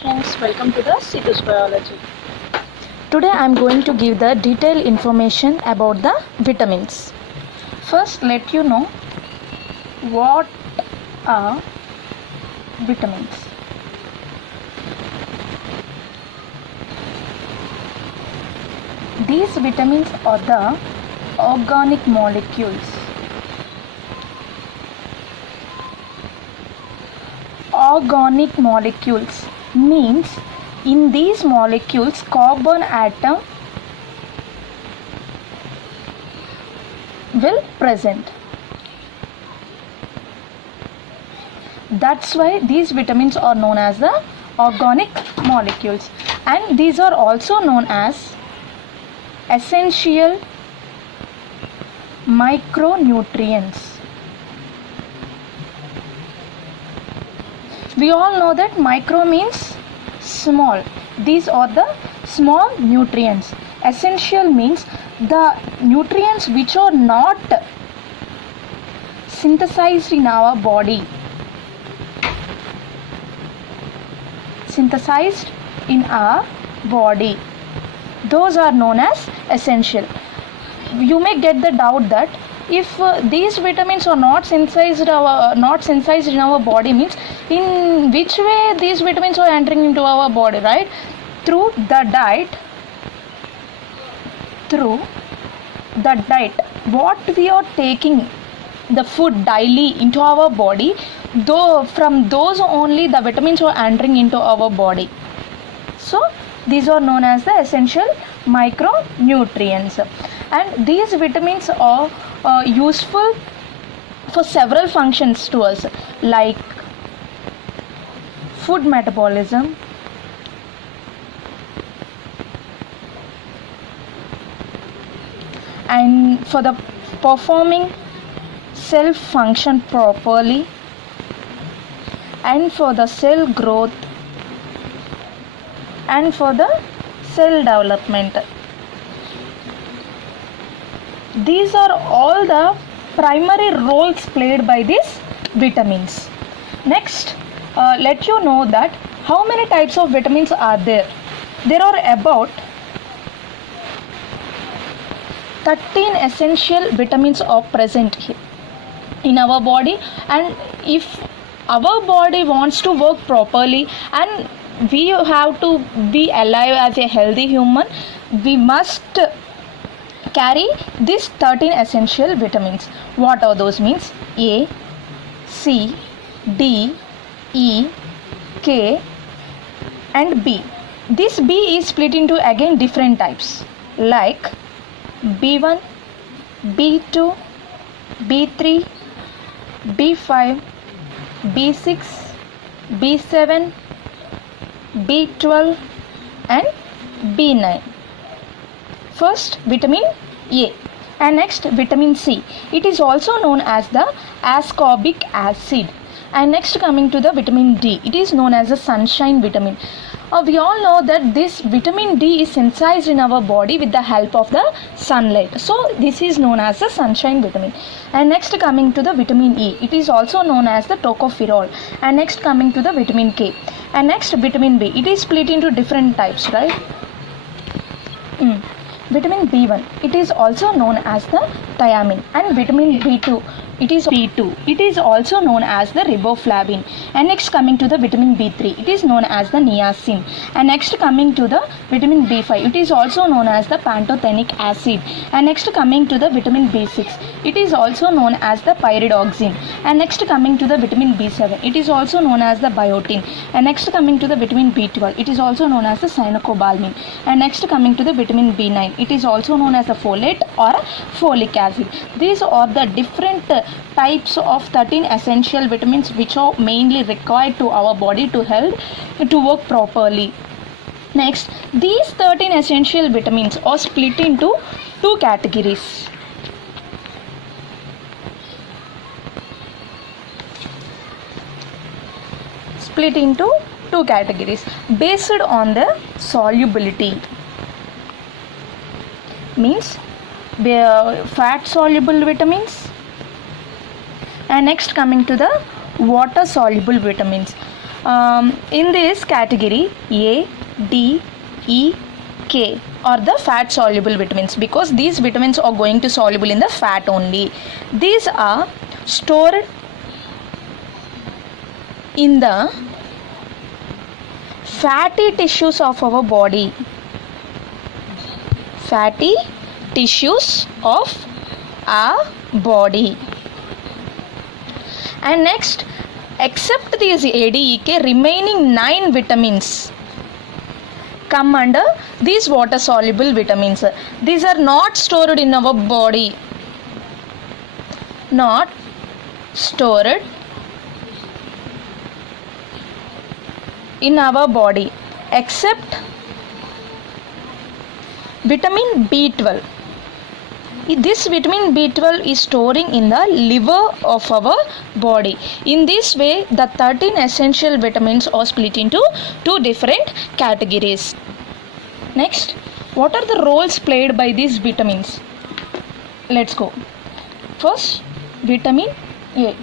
Friends, welcome to the Citrus Biology. Today I am going to give the detailed information about the vitamins. First, let you know what are vitamins. These vitamins are the organic molecules. Organic molecules means in these molecules carbon atom will present. That's why these vitamins are known as the organic molecules, and these are also known as essential micronutrients. We all know that micro means small. These are the small nutrients. Essential means the nutrients which are not synthesized in our body. Synthesized in our body. Those are known as essential. You may get the doubt that if these vitamins are not synthesized in our body, means in which way these vitamins are entering into our body, right? Through the diet. What we are taking, the food daily into our body, though from those only the vitamins are entering into our body. So these are known as the essential micronutrients, and these vitamins are useful for several functions to us, like food metabolism, and for the performing cell function properly, and for the cell growth, and for the cell development. These are all the primary roles played by these vitamins. Next, let you know that how many types of vitamins are there. There are about 13 essential vitamins are present here in our body, and if our body wants to work properly and we have to be alive as a healthy human, we must carry these 13 essential vitamins. What are those? Means A, C, D, E, K and B. This B is split into again different types, like B1, B2, B3, B5, B6, B7, B12 and B9. First, vitamin A, and next vitamin C. It is also known as the ascorbic acid. And next, coming to the vitamin D, it is known as the sunshine vitamin. We all know that this vitamin D is synthesized in our body with the help of the sunlight. So this is known as the sunshine vitamin. And next, coming to the vitamin E, it is also known as the tocopherol. And next, coming to the vitamin K. And next, vitamin B. It is split into different types, right? Vitamin B1, it is also known as the thiamine, and vitamin B2, it is B2. It is also known as the riboflavin. And next, coming to the vitamin B3, it is known as the niacin. And next, coming to the vitamin B5, it is also known as the pantothenic acid. And next, coming to the vitamin B6, it is also known as the pyridoxine. And next, coming to the vitamin B7, it is also known as the biotin. And next, coming to the vitamin B12, it is also known as the cyanocobalamin. And next, coming to the vitamin B9, it is also known as the folate or folic acid. These are the different types of 13 essential vitamins which are mainly required to our body to help to work properly. Next, these 13 essential vitamins are split into two categories. Based on the solubility. Means fat soluble vitamins, and next coming to the water soluble vitamins. In this category, A, D, E, K are the fat soluble vitamins, because these vitamins are going to soluble in the fat only. These are stored in the fatty tissues of our body. Fatty tissues of our body. And next, except these ADEK, remaining 9 vitamins come under these water soluble vitamins. These are not stored in our body. Not stored in our body, except vitamin B12. This vitamin B12 is storing in the liver of our body. In this way, the 13 essential vitamins are split into 2 different categories. Next, what are the roles played by these vitamins? Let's go. First, vitamin A.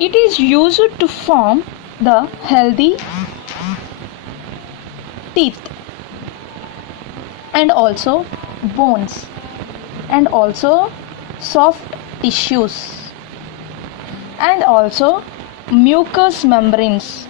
It is used to form the healthy teeth and also bones and also soft tissues and also mucous membranes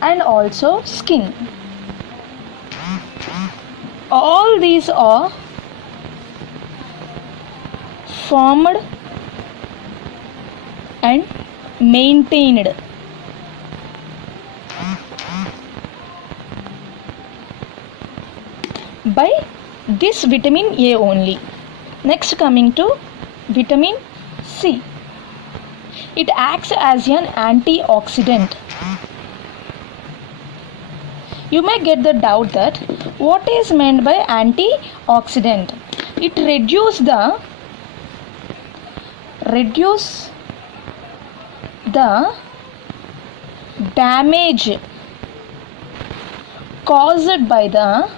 and also skin. All these are formed and maintained by this vitamin A only. Next, coming to vitamin C. It acts as an antioxidant. You may get the doubt that what is meant by antioxidant? It reduces the damage caused by the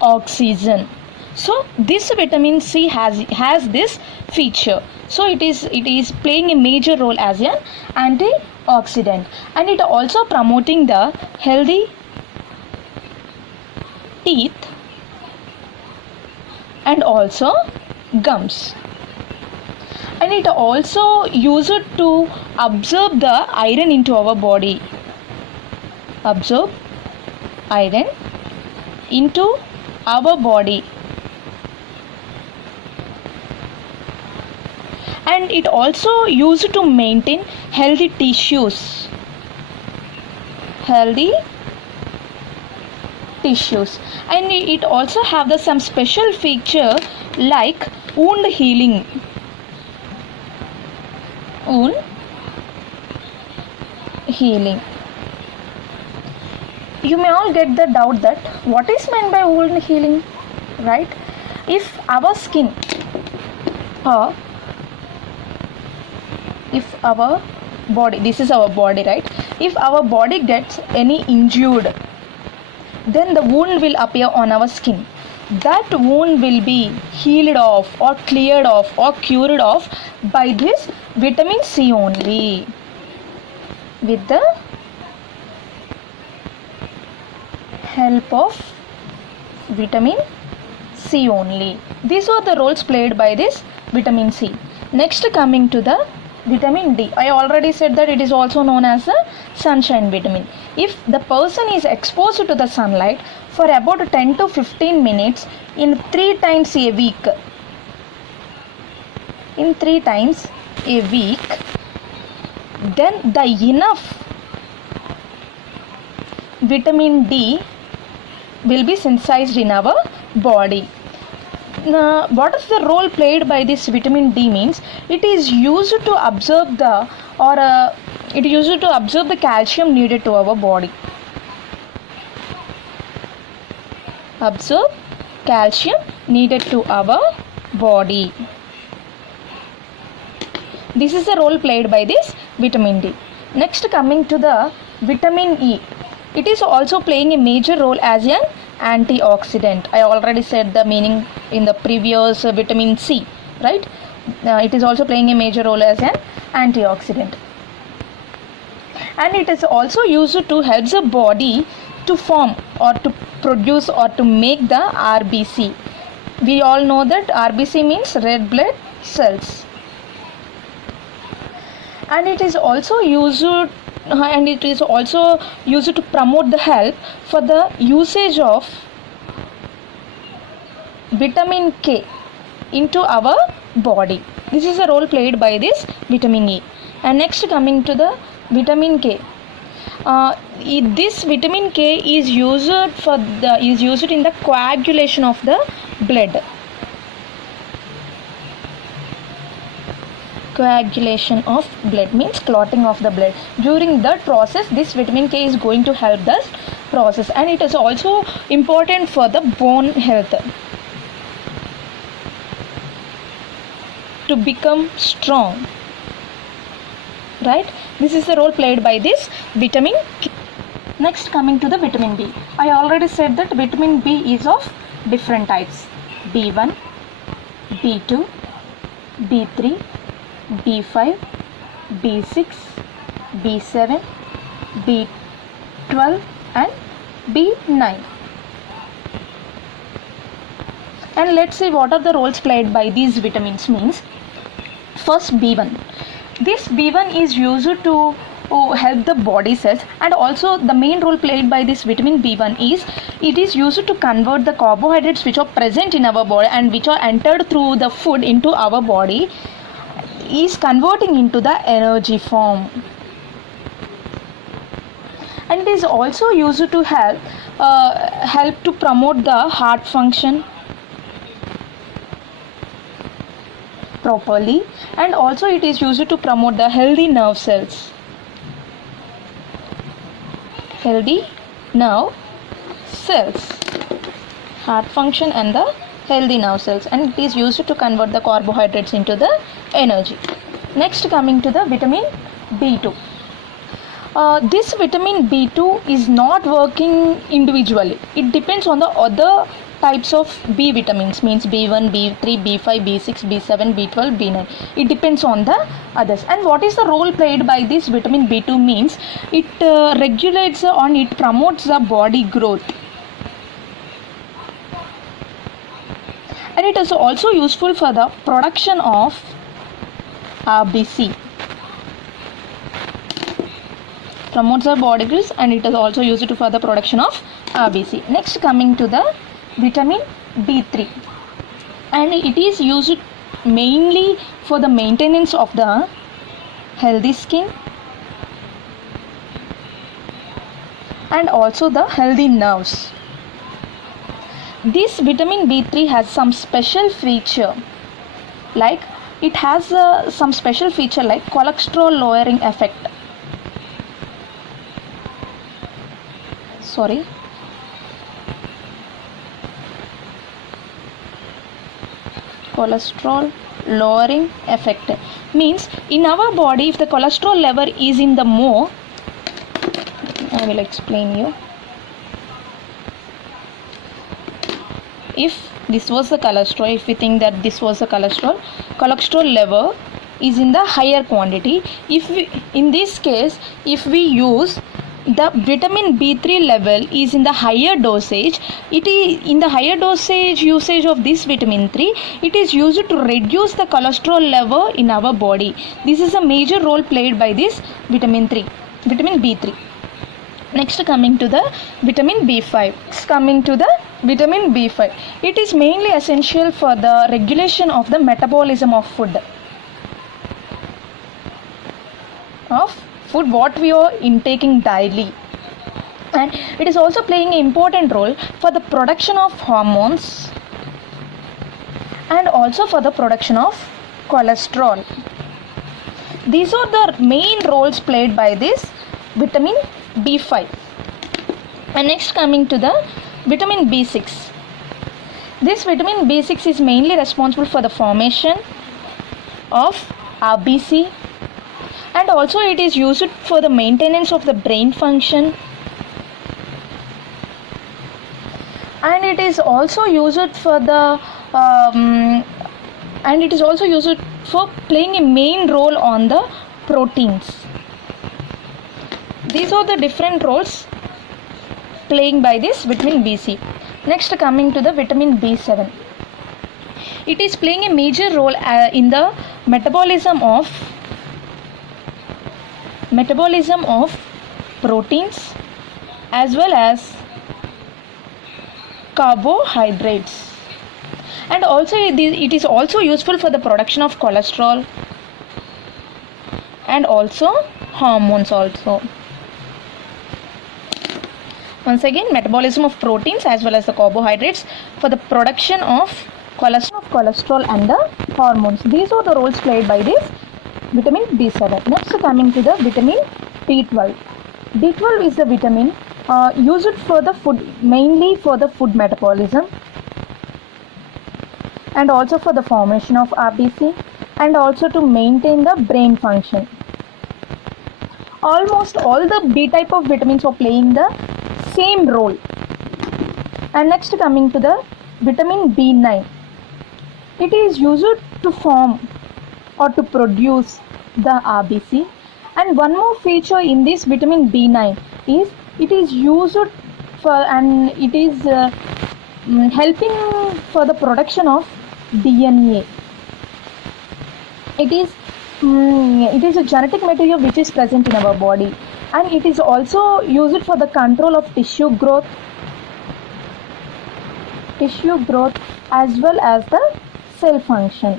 oxygen. So this vitamin C has this feature. So it is playing a major role as an antioxidant, and it also promoting the healthy teeth and also gums. And it also used to absorb the iron into our body. Absorb iron into our body. And it also used to maintain healthy tissues. Healthy tissues. And it also have some special feature like wound healing. Wound healing. You may all get the doubt that what is meant by wound healing, right? If our skin or if our body, this is our body, right? If our body gets any injured, then the wound will appear on our skin. That wound will be healed off or cleared off or cured off by this vitamin C only, with the help of vitamin C only. These are the roles played by this vitamin C. Next, coming to the vitamin D. I already said that it is also known as the sunshine vitamin. If the person is exposed to the sunlight for about 10 to 15 minutes in 3 times a week, then the enough vitamin D will be synthesized in our body. Now, what is the role played by this vitamin D means it is used to absorb the calcium needed to our body. Absorb calcium needed to our body. This is the role played by this vitamin D. Next, coming to the vitamin E. It is also playing a major role as an antioxidant. I already said the meaning in the previous vitamin C, right? It is also playing a major role as an antioxidant. And it is also used to help the body to form or to produce or to make the RBC. We all know that RBC means red blood cells. And it is also used to promote the help for the usage of vitamin K into our body. This is a role played by this vitamin E. And next, coming to the vitamin K. This vitamin K is used in the coagulation of the blood. Coagulation of blood means clotting of the blood. During that process, this vitamin K is going to help this process, and it is also important for the bone health, to become strong. Right? This is the role played by this vitamin K. Next, coming to the vitamin B. I already said that vitamin B is of different types: B1, B2, B3, B5, B6, B7, B12 and B9. And let's see what are the roles played by these vitamins. Means, first, B1. This B1 is used to help the body cells, and also the main role played by this vitamin B1 is it is used to convert the carbohydrates which are present in our body and which are entered through the food into our body, is converting into the energy form. And it is also used to help to promote the heart function properly, and also it is used to promote the healthy nerve cells, heart function and the healthy nerve cells, and it is used to convert the carbohydrates into the energy. Next, coming to the vitamin B2. This vitamin B2 is not working individually. It depends on the other types of B vitamins, means B1, B3, B5, B6, B7, B12, B9. It depends on the others. And what is the role played by this vitamin B2 means it regulates and it promotes the body growth. And it is also useful for the production of RBC. Promotes the body growth, and it is also used for the production of RBC. Next, coming to the vitamin B3, and it is used mainly for the maintenance of the healthy skin and also the healthy nerves. This vitamin B3 has some special feature, like it has some special feature like cholesterol lowering effect. Cholesterol lowering effect means in our body, if the cholesterol level is in the more, I will explain you. If this was the cholesterol, if we think that this was the cholesterol level is in the higher quantity. If we, in this case, if we use the vitamin B3 level is in the higher dosage, it is in the higher dosage usage of this vitamin 3, it is used to reduce the cholesterol level in our body. This is a major role played by this vitamin B3. Next, coming to the vitamin B5. It is mainly essential for the regulation of the metabolism of food what we are intaking daily, and it is also playing an important role for the production of hormones and also for the production of cholesterol. These are the main roles played by this vitamin B5. And next, coming to the vitamin B6. This vitamin B6 is mainly responsible for the formation of RBC, and also it is used for the maintenance of the brain function, and it is also used for the and it is also used for playing a main role on the proteins. These are the different roles playing by this vitamin B6. Next, coming to the vitamin B7. It is playing a major role in the metabolism of proteins as well as carbohydrates, and also it is also useful for the production of cholesterol and also hormones also. Once again, metabolism of proteins as well as the carbohydrates for the production of cholesterol and the hormones. These are the roles played by this vitamin B7. Next, coming to the vitamin B12. B12 is the vitamin used for the food, mainly for the food metabolism and also for the formation of RBC and also to maintain the brain function. Almost all the B type of vitamins are playing the same role. And next, coming to the vitamin B9. It is used to form or to produce the RBC. And one more feature in this vitamin B9 is it is used for, and it is helping for the production of DNA. It is a genetic material which is present in our body, and it is also used for the control of tissue growth as well as the cell function.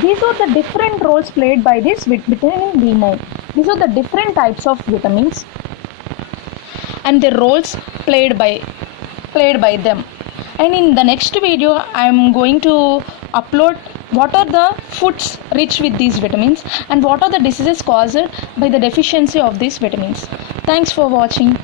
These are the different roles played by this vitamin B9. These are the different types of vitamins and the roles played by them. And in the next video, I am going to upload what are the foods rich with these vitamins and what are the diseases caused by the deficiency of these vitamins. Thanks for watching.